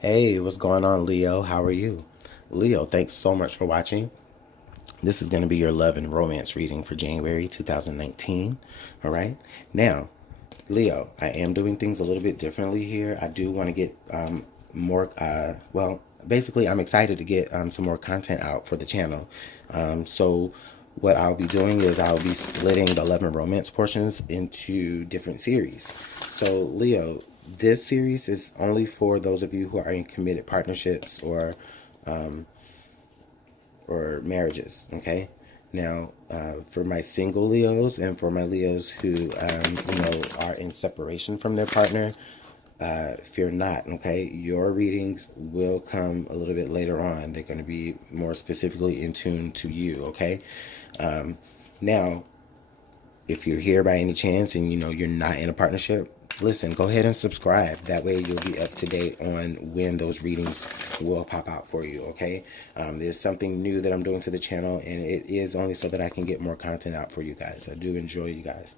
Hey, what's going on, Leo? How are you? Leo, thanks so much for watching. This is going to be your love and romance reading for January 2019. All right. Now, Leo, I am doing things a little bit differently here. I do want to get more, basically, I'm excited to get some more content out for the channel. So, what I'll be doing is I'll be splitting the love and romance portions into different series. So, Leo, this series is only for those of you who are in committed partnerships or marriages. Okay. Now, for my single Leos and for my Leos who, are in separation from their partner, fear not. Okay, your readings will come a little bit later on. They're going to be more specifically in tune to you. Okay. Now, if you're here by any chance and you're not in a partnership, listen, go ahead and subscribe. That way you'll be up to date on when those readings will pop out for you. Okay. There's something new that I'm doing to the channel, and it is only so that I can get more content out for you guys. I do enjoy you guys.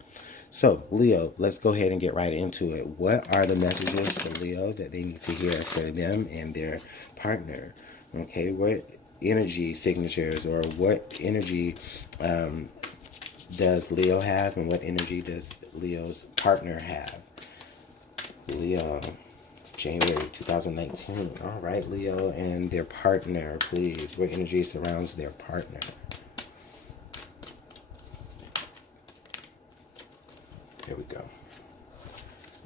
So, Leo, let's go ahead and get right into it. What are the messages for Leo that they need to hear for them and their partner? Okay, what energy signatures or what energy does Leo have, and what energy does Leo's partner have? Leo, January 2019. All right, Leo and their partner, please. What energy surrounds their partner? Here we go.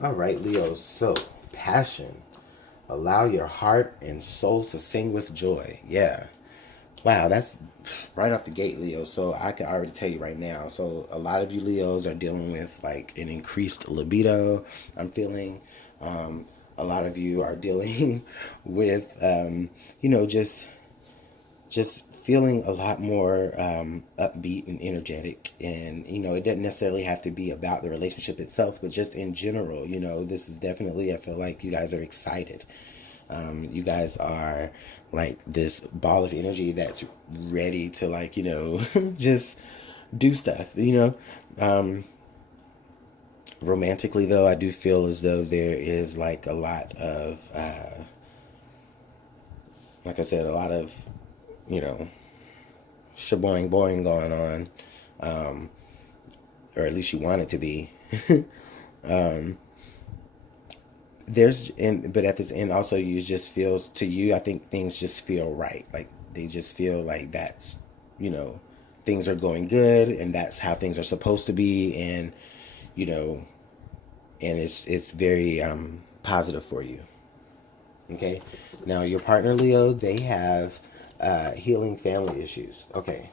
All right, Leo. So, passion. Allow your heart and soul to sing with joy. Yeah. Wow, that's right off the gate, Leo. So I can already tell you right now. So a lot of you Leos are dealing with like an increased libido. I'm feeling a lot of you are dealing with just feeling a lot more upbeat and energetic. And it doesn't necessarily have to be about the relationship itself, but just in general. This is definitely, I feel like you guys are excited. You guys are like this ball of energy that's ready to just do stuff. Romantically though, I do feel as though there is like a lot of like I said, a lot of shaboing boing going on, or at least you want it to be. But at this end also, you just feels to you, I think things just feel right. Like they just feel like that's, things are going good, and that's how things are supposed to be. And you know and it's very positive for you. Okay. Now your partner Leo, they have healing family issues. Okay.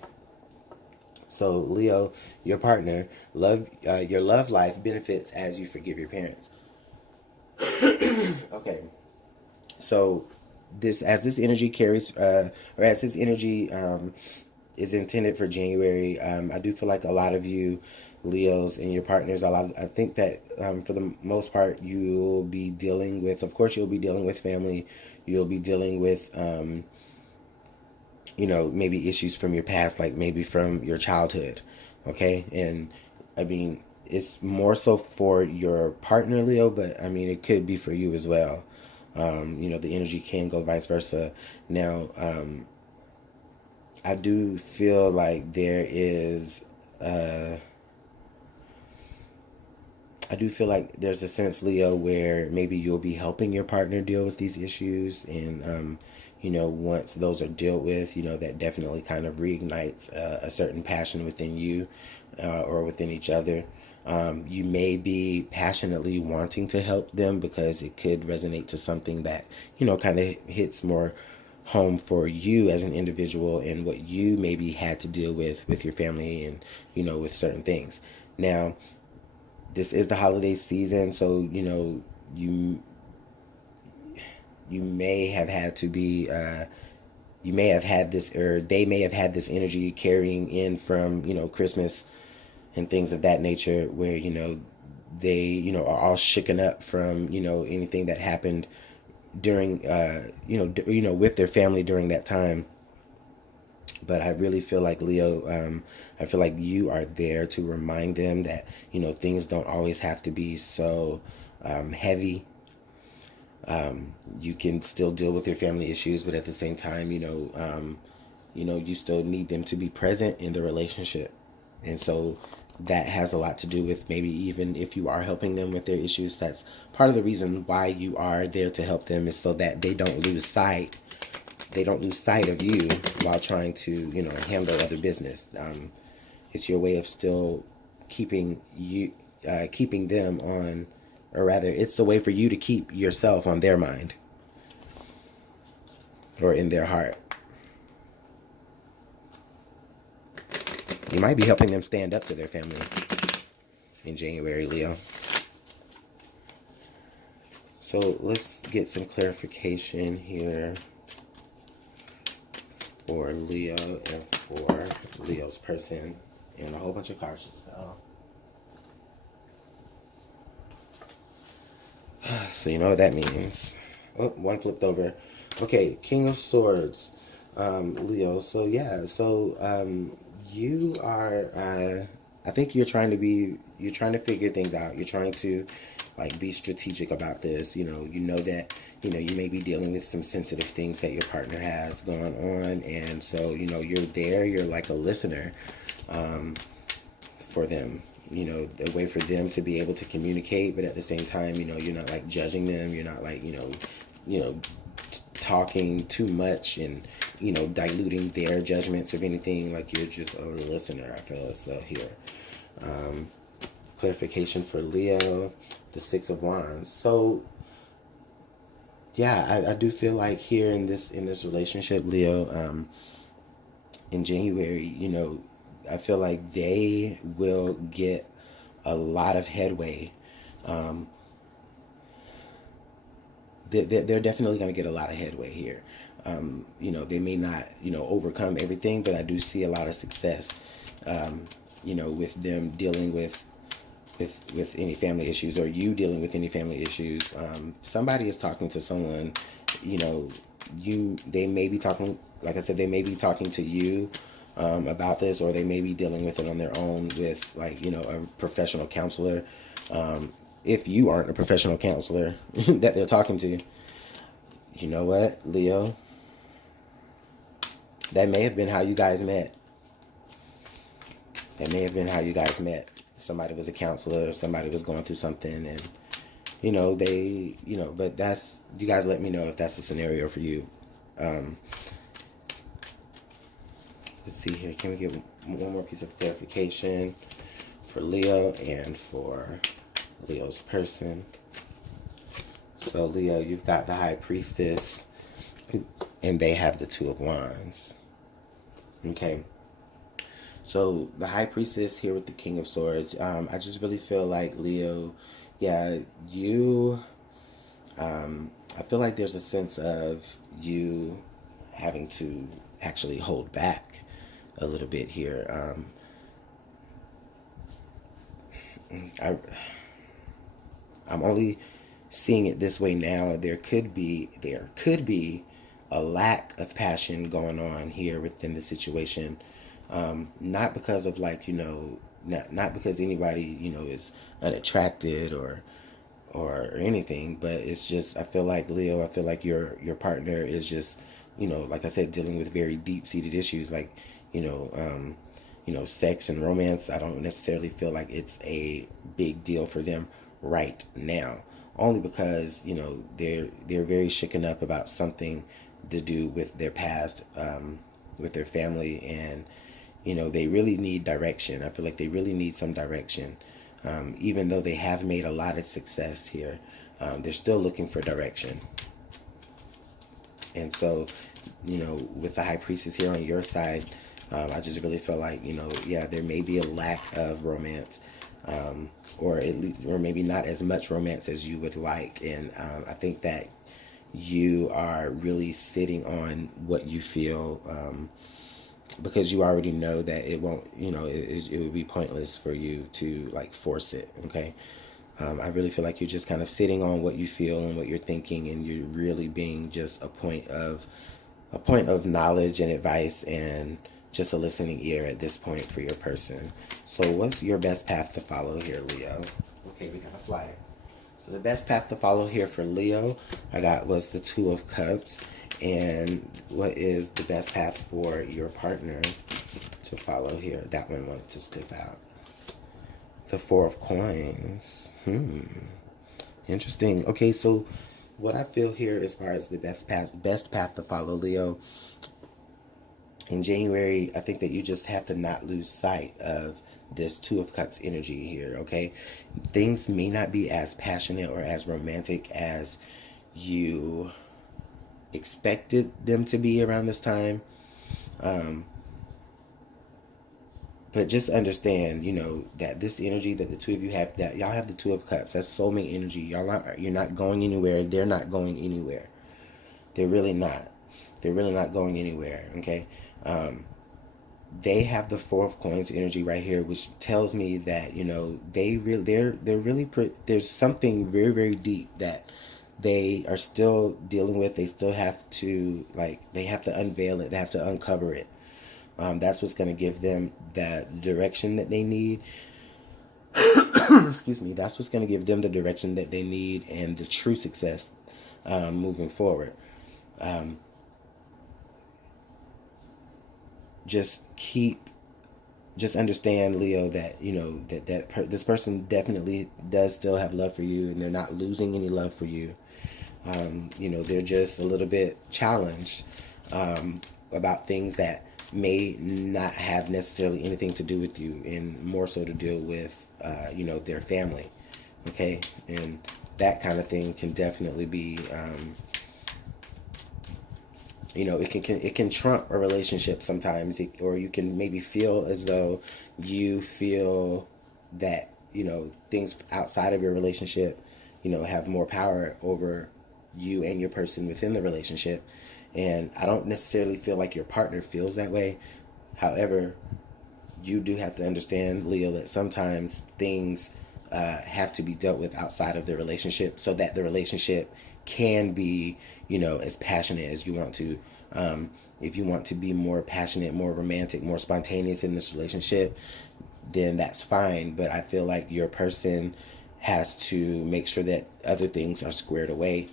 So Leo, your partner, your love life benefits as you forgive your parents. Okay. So this energy carries, or as this energy is intended for January, I do feel like a lot of you Leos and your partners, I think that for the most part, you'll be dealing with, of course, you'll be dealing with family. You'll be dealing with, maybe issues from your past, like maybe from your childhood. Okay. And I mean, it's more so for your partner, Leo, but I mean, it could be for you as well. The energy can go vice versa. Now, I do feel like there is, I do feel like there's a sense, Leo, where maybe you'll be helping your partner deal with these issues. And, once those are dealt with, that definitely kind of reignites a certain passion within you or within each other. You may be passionately wanting to help them because it could resonate to something that, kind of hits more home for you as an individual and what you maybe had to deal with your family and, with certain things. Now, this is the holiday season, so you may have had to be you may have had this, or they may have had this energy carrying in from Christmas and things of that nature, where they are all shooken up from anything that happened during with their family during that time. But I really feel like Leo, I feel like you are there to remind them that things don't always have to be so heavy. You can still deal with your family issues, but at the same time, you still need them to be present in the relationship. And so that has a lot to do with maybe even if you are helping them with their issues, that's part of the reason why you are there to help them, is so that they don't lose sight. They don't lose sight of you while trying to, handle other business. It's your way of still keeping them on, or rather, it's a way for you to keep yourself on their mind or in their heart. You might be helping them stand up to their family in January, Leo. So let's get some clarification here for Leo and for Leo's person, and a whole bunch of cards as well. So you know what that means. Oh, one flipped over. Okay, King of Swords, Leo. So yeah, you are, I think you're trying to figure things out. You're trying to be strategic about this. You know that, you may be dealing with some sensitive things that your partner has going on. And so, you're there, you're like a listener, for them, a way for them to be able to communicate. But at the same time, you're not judging them. You're not talking too much and diluting their judgments of anything. You're just a listener, I feel. So here, clarification for Leo, the Six of Wands. So yeah, I do feel like here in this relationship, Leo, in January, I feel like they will get a lot of headway. They're definitely going to get a lot of headway here. They may not, overcome everything, but I do see a lot of success, with them dealing with any family issues, or you dealing with any family issues. Somebody is talking to someone, they may be talking, like I said, they may be talking to you about this, or they may be dealing with it on their own with a professional counselor. If you aren't a professional counselor that they're talking to, you know what, Leo? That may have been how you guys met. Somebody was a counselor, somebody was going through something, and, but you guys let me know if that's a scenario for you. Let's see here. Can we get one more piece of clarification for Leo and for Leo's person? So Leo, you've got the High Priestess, and they have the Two of Wands. Okay. So the High Priestess here with the King of Swords. I just really feel like, Leo, yeah, I feel like there's a sense of you having to actually hold back a little bit here. I'm only seeing it this way now. There could be a lack of passion going on here within the situation. Not because of not because anybody, is unattracted or anything, but it's just, I feel like, Leo, your partner is just, like I said, dealing with very deep-seated issues, sex and romance. I don't necessarily feel like it's a big deal for them right now, only because, they're very shaken up about something to do with their past, with their family, and, they really need direction. I feel like they really need some direction. Even though they have made a lot of success here, they're still looking for direction. And so, with the High Priestess here on your side, I just really feel like, there may be a lack of romance, or at least, or maybe not as much romance as you would like. And I think that you are really sitting on what you feel, because you already know that it won't, it would be pointless for you to force it. Okay. I really feel like you're just kind of sitting on what you feel and what you're thinking, and you're really being just a point of knowledge and advice, and just a listening ear at this point for your person. So what's your best path to follow here, Leo? Okay, we got a flyer. So the best path to follow here for Leo, I got was the Two of Cups. And what is the best path for your partner to follow here? That one wanted to stick out. The Four of Coins. Interesting. Okay, so what I feel here as far as the best path to follow, Leo, in January, I think that you just have to not lose sight of this Two of Cups energy here, okay? Things may not be as passionate or as romantic as you expected them to be around this time. But just understand, you know, that this energy that the two of you have, that y'all have the Two of Cups. That's soulmate energy. You're not going anywhere. They're not going anywhere. They're really not. They're really not going anywhere, okay? They have the Four of Coins energy right here, which tells me that, you know, there's something very, very deep that they are still dealing with. They still have to, they have to unveil it. They have to uncover it. That's what's going to give them that direction that they need. Excuse me. That's what's going to give them the direction that they need and the true success moving forward. Just understand, Leo, that, you know, this person definitely does still have love for you, and they're not losing any love for you. You know, they're just a little bit challenged about things that may not have necessarily anything to do with you, and more so to deal with, you know, their family. Okay, and that kind of thing can definitely be, you know, it can trump a relationship sometimes, or you can maybe feel as though you feel that, you know, things outside of your relationship, you know, have more power over you and your person within the relationship. And I don't necessarily feel like your partner feels that way. However, you do have to understand, Leo, that sometimes things have to be dealt with outside of the relationship so that the relationship can be, you know, as passionate as you want to. If you want to be more passionate, more romantic, more spontaneous in this relationship, then that's fine. But I feel like your person has to make sure that other things are squared away,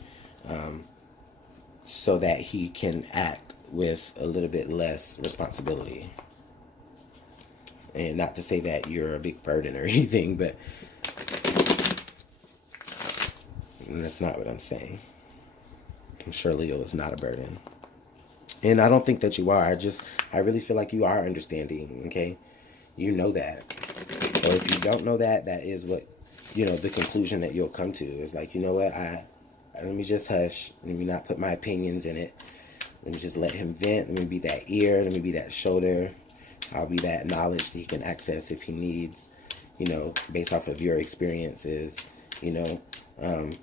so that he can act with a little bit less responsibility. And not to say that you're a big burden or anything, but that's not what I'm saying. I'm sure Leo is not a burden. And I don't think that you are. I really feel like you are understanding, okay? You know that. Or if you don't know that, that is what, you know, the conclusion that you'll come to is like, you know what, let me just hush. Let me not put my opinions in it. Let me just let him vent. Let me be that ear. Let me be that shoulder. I'll be that knowledge that he can access if he needs, you know, based off of your experiences, you know. And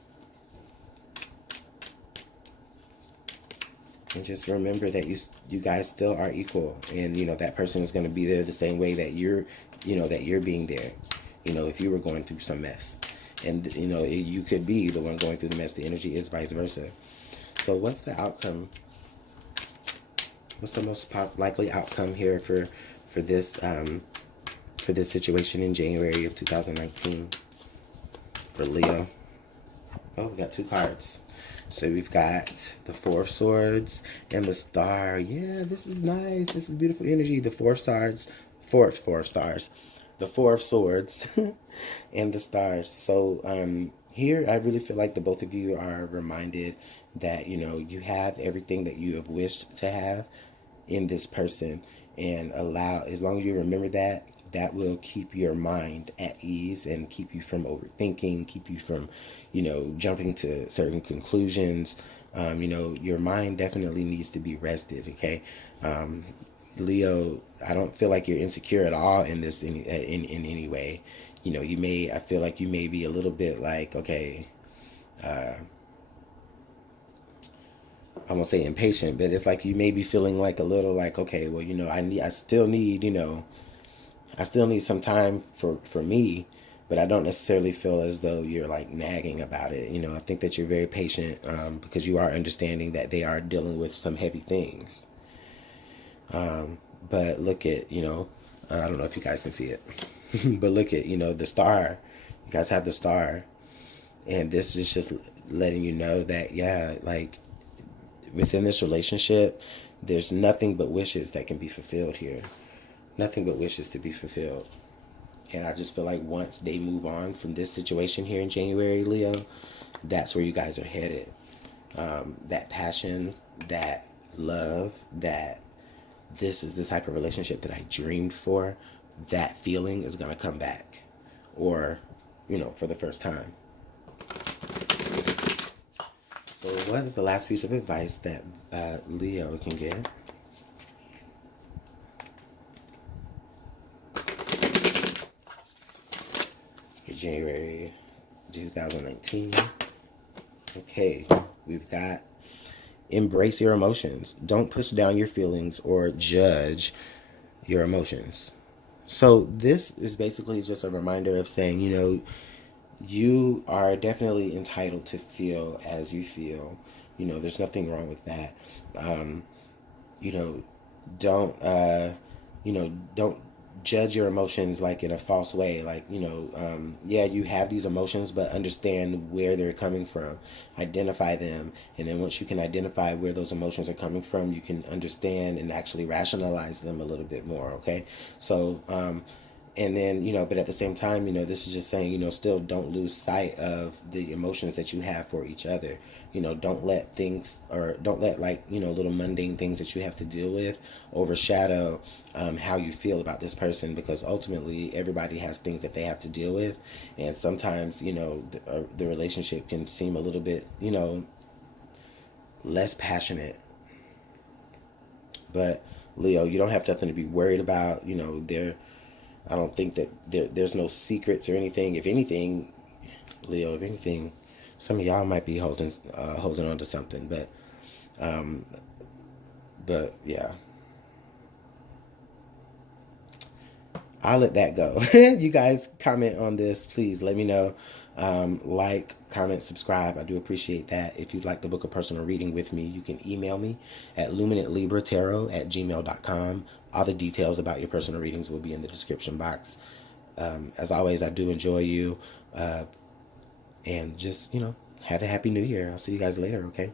just remember that you guys still are equal. And, you know, that person is going to be there the same way that you're being there. You know, if you were going through some mess. And, you know, you could be the one going through the mess. The energy is vice versa. So what's the outcome? What's the most likely outcome here for this situation in January of 2019 for Leo? Oh, we got two cards. So we've got the Four of Swords and the Star. Yeah, this is nice. This is beautiful energy. The Four of Stars. The Four of Swords and the Stars. So here I really feel like the both of you are reminded that, you know, you have everything that you have wished to have in this person. And as long as you remember that, that will keep your mind at ease and keep you from overthinking, keep you from, you know, jumping to certain conclusions. You know, your mind definitely needs to be rested, okay? Leo, I don't feel like you're insecure at all in this in any way. You know, I feel like you may be a little bit like, okay, I won't say impatient, but it's like you may be feeling like a little like, okay, well, you know, I still need some time for me, but I don't necessarily feel as though you're like nagging about it. You know, I think that you're very patient because you are understanding that they are dealing with some heavy things. But look at, you know, I don't know if you guys can see it, but look at, you know, the Star. You guys have the Star. And this is just letting you know that, yeah, like within this relationship, there's nothing but wishes that can be fulfilled here. Nothing but wishes to be fulfilled. And I just feel like once they move on from this situation here in January, Leo, that's where you guys are headed. That passion, that love, that this is the type of relationship that I dreamed for, that feeling is going to come back. Or, for the first time. So what is the last piece of advice that Leo can get? January 2019. Okay, we've got embrace your emotions. Don't push down your feelings or judge your emotions. So this is basically just a reminder of saying, you are definitely entitled to feel as you feel. There's nothing wrong with that. You know, don't don't judge your emotions like in a false way. Like, yeah, you have these emotions, but understand where they're coming from. Identify them, and then once you can identify where those emotions are coming from, you can understand and actually rationalize them a little bit more. Okay, so and then, but at the same time, this is just saying, still don't lose sight of the emotions that you have for each other. Don't let things, or don't let, like, little mundane things that you have to deal with overshadow how you feel about this person, because ultimately everybody has things that they have to deal with. And sometimes, the relationship can seem a little bit, less passionate. But Leo, you don't have nothing to be worried about. I don't think that there's no secrets or anything. If anything, Leo, if anything, some of y'all might be holding on to something, but yeah, I'll let that go. You guys comment on this, please. Let me know. Like, comment, subscribe. I do appreciate that. If you'd like to book a personal reading with me, you can email me at LuminantLibraTarot@gmail.com. All the details about your personal readings will be in the description box. As always, I do enjoy you. And just, have a happy new year. I'll see you guys later, okay?